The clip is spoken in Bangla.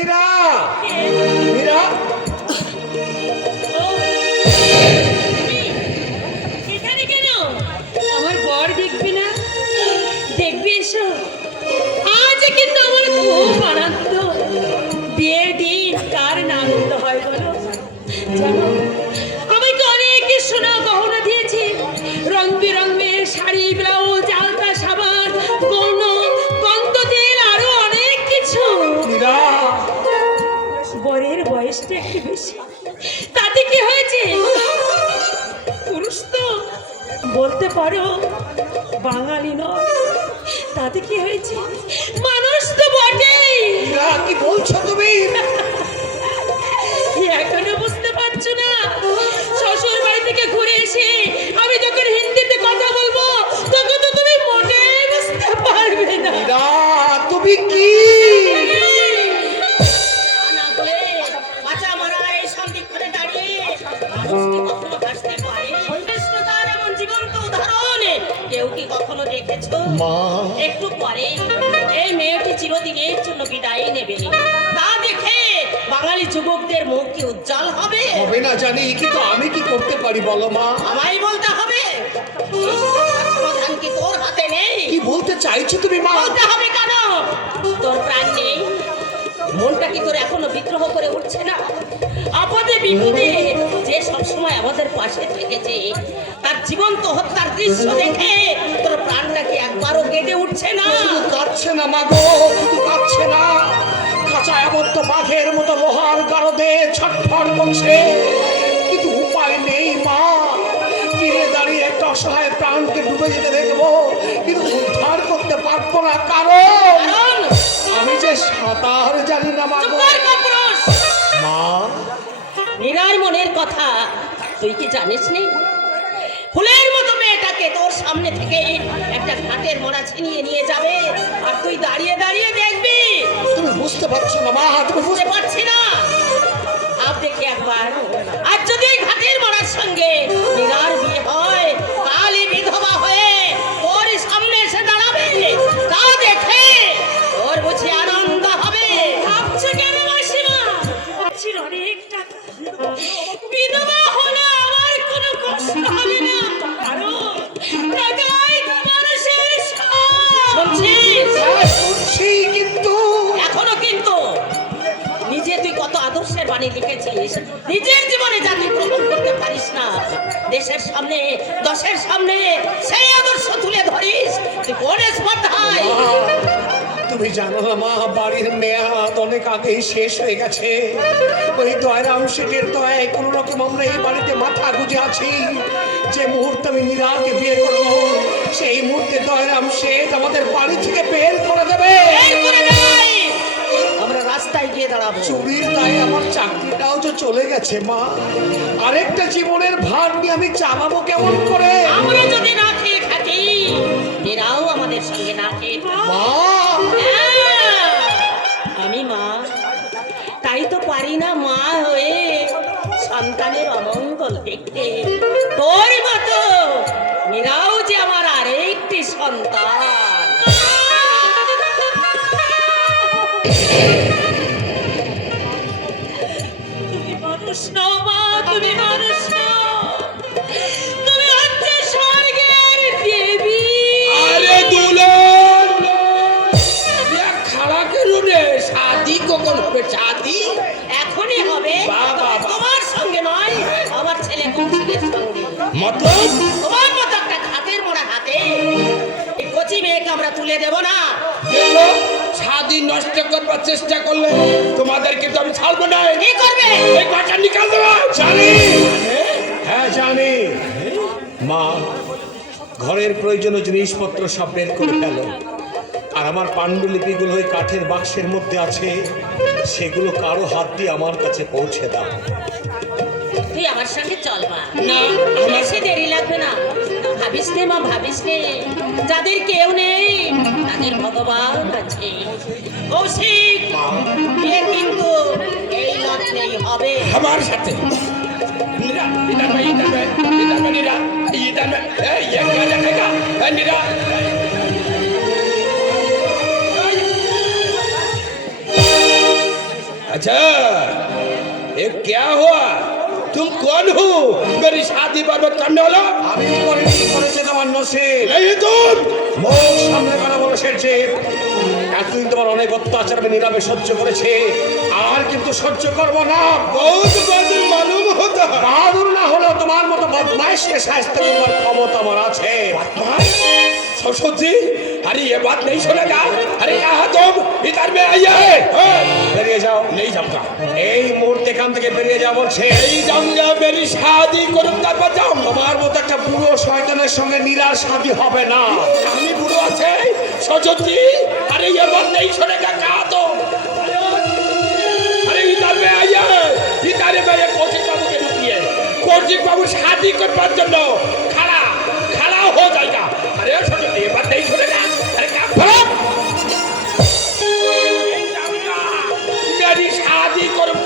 মীরা, মীরা, এখানে কেন? আমার বর দেখবি না? দেখবি এসো। আজ কিন্তু আমার খুব আনন্দ। বিয়ের দিন কার না আনন্দ হয় বলো? জানো আমাকে অনেক সোনা গহনা দিয়েছে, রং বেরঙের শাড়ি, ব্লাউজ, আলতা, সাবান, গন্ধ তেল, আরো অনেক কিছু। মীরা, বরের বয়সটা একটু বেশি, তাতে কি হয়েছে? পুরুষ তো বলতে পারো বাঙালি নয়, তাতে কি হয়েছে? মানুষ তো বটেই। মীরা, কি বলছো তুমি? এখনো বুঝতে পারছো না? শ্বশুর বাড়ি থেকে ঘুরে এসে আমি যখন হিন্দিতে কথা বলবো তখন তো তুমি মোটেই বুঝতে পারবে না। মীরা, তুমি কি? কেউ কি কখনো দেখেছো? একটু পরে এই মেয়েটি চিরদিনের জন্য বিদায় নেবে, তা দেখে বাঙালি যুবকদের মুখ কি উজ্জ্বল হবে? হবে না জানি, কিন্তু আমি কি করতে পারি বলো মা? আমায় বলতে হবে। সমাধান কি তোর হাতে নেই? কি বলতে চাইছো তুমি মা? বলতে হবে কেন? তোর প্রাণ নেই? মনটা কি তোর এখনো বিদ্রোহ করে উঠছে না? আপদে বিপদে যে সবসময় আমাদের পাশে থেকেছে, তার জীবন্ত হত্যার দৃশ্য দেখে তোর প্রাণটা কি একবারও কেঁদে উঠছে না? শুধু কাঁদছে না মা গো, শুধু কাঁদছে না, খাঁচায় আবদ্ধ বাঘের মতো লোহার গারদে ছটফট করছে। কিন্তু উপায় নেই মা, তীরে দাঁড়িয়ে একটা অসহায় প্রাণকে ডুবে যেতে দেখবো, কিন্তু উদ্ধার করতে পারবো না, কারণ আমি যে সাঁতার জানি না মা গো। মা, মীরার মনের কথা তুই কি জানিস নি? ফুলের মতো মেয়েটাকে তোর সামনে থেকে একটা ঘাটের মোড়া ছিনিয়ে নিয়ে যাবে, আর তুই দাঁড়িয়ে দাঁড়িয়ে দেখবি। তুমি বুঝতে পারছো না মা? তুমি বুঝতে পারছি না? আপ দেখি একবার, আর যদি এই ঘাটের মোড়ার সঙ্গে মীরার বিয়ে হয়, কালই বিধবা হয়ে তোর সামনে এসে দাঁড়াবে, তা দেখে তোর বুঝি আনন্দ হবে। ভাবছো কেন মাসিমা? ভাবছির অনেক টাকা, বিধবা হলে আমার কোনো কষ্ট হবে না, কারণ টাকাই তো মানুষের সব। শুনছিস? শুনছি, কিন্তু এখনো কিন্তু নিজে তুই কত আদর্শের বাণী লিখেছিস, নিজের জীবনে জাতি গ্রহণ করতে পারিস না, দেশের সামনে দশের সামনে সেই আদর্শ তুলে ধরিস, তুই কোন স্পর্ধায়? তুমি জানো না মা, বাড়ির মেয়াদ অনেক আগেই শেষ হয়ে গেছে। ওই দয়রাম শেঠের দয়ায় কোন রকম আমরা এই বাড়িতে মাথা গুঁজে আছি। যে মুহূর্তে আমি মীরাকে বিয়ে করবো, সেই মুহূর্তে দয়রাম শেঠ আমাদের বাড়ি থেকে বের করে দেবে। আমরা রাস্তায় গিয়ে দাঁড়াবো। চুরির দায়ে আমার চাকরিটাও যে চলে গেছে মা, আরেকটা জীবনের ভার নিয়ে আমি চালাবো কেমন করে? আমরা যদি না খেয়ে থাকি, এরাও আমাদের সঙ্গে না খেয়ে থাকবে। মা, আমি মা, তাই তো পারি না মা হয়ে সন্তানের অমঙ্গল দেখতে। তোর মতো মীরাও যে আমার আরেকটি সন্তান। তুমি মানুষ নও মা, তুমি মানুষ নও, তুমি হচ্ছে স্বর্গের দেবী। আরে দুলন, খাড়া করুন রে, শাদি কখন হবে? শাদি এখনই হবে, তোমার সঙ্গে নয়, আমার ছেলে কৌশিকের সঙ্গে। মতলব তোমার মতো একটা ঘাটের মোড়া হাতে এই কচি মেয়েকে আমরা তুলে দেব না। দেখো, শাদি নষ্ট করবার চেষ্টা করলে তোমাদেরকে তো আমি ছাড়বো না। কি করবে? এই কথা নিকাল দেবো। জানি, হ্যাঁ জানি। মা, ঘরের প্রয়োজনীয় জিনিসপত্র সব বের করে ফেলো, আর আমার পাণ্ডুলিপিগুলো ওই কাঠের বাক্সের মধ্যে আছে, সেগুলো কারো হাত দিয়ে আমার কাছে পৌঁছে দাও। তুই আমার সঙ্গে চল মা, না, বেশি দেরি লাগবে না। ভাবিস নে মা, ভাবিস নে, যাদের কেউ নেই তাদের ভগবান আছে। কৌশিক, বিয়ে কিন্তু এই লগ্নেই হবে আমার সাথে। নীরা, নীরা ভাই, নীরা ভাই, নীরা ভাই, নীরা, নীরা ভাই, এই ये क्या देखेगा? নীরা, अच्छा ये क्या हुआ तुम कौन हो मेरी शादी बर्बाद करने वाला আমি করিনি, করেছে তোমার নসিব। नहीं तुम মুখ সামনে কথা বলো শেঠজি। এতদিন তোমার অনেক অত্যাচার আমি নীরবে সহ্য করেছে, আর কিন্তু সহ্য করব না। बहुत बदल मालूम होता है বাহাদুর না হলেও তোমার মতো বদমাইশকে শাস্তি করবার ক্ষমতা আমার আছে। ससुर जी अरे ये बात नहीं सुनेगा अरे यहाँ तुम इधर में आइए বেরিয়ে যাও। नहीं जाऊंगा এই মুহূর্তে এখান থেকে বেরিয়ে যাও বলছে। नहीं जाऊंगा मेरी शादी करूंगा बचाऊं তোমার মতো একটা বুড়ো শয়তানের সঙ্গে নীরার শাদী হবে না। আমি বুড়ো আছে ससुर जी अरे ये बात नहीं सुनेगा कहा तो अरे इधर में आइए इधर में ये कौशिक बाबू के रुकिए कौशिक बाबू शादी करवार जন্য खड़ा खड़ा हो जाएगा अरे ससुर जी ये बात नहीं सुनेगा अरे क्या फरक नहीं जाऊंगा मेरी शादी करूंगा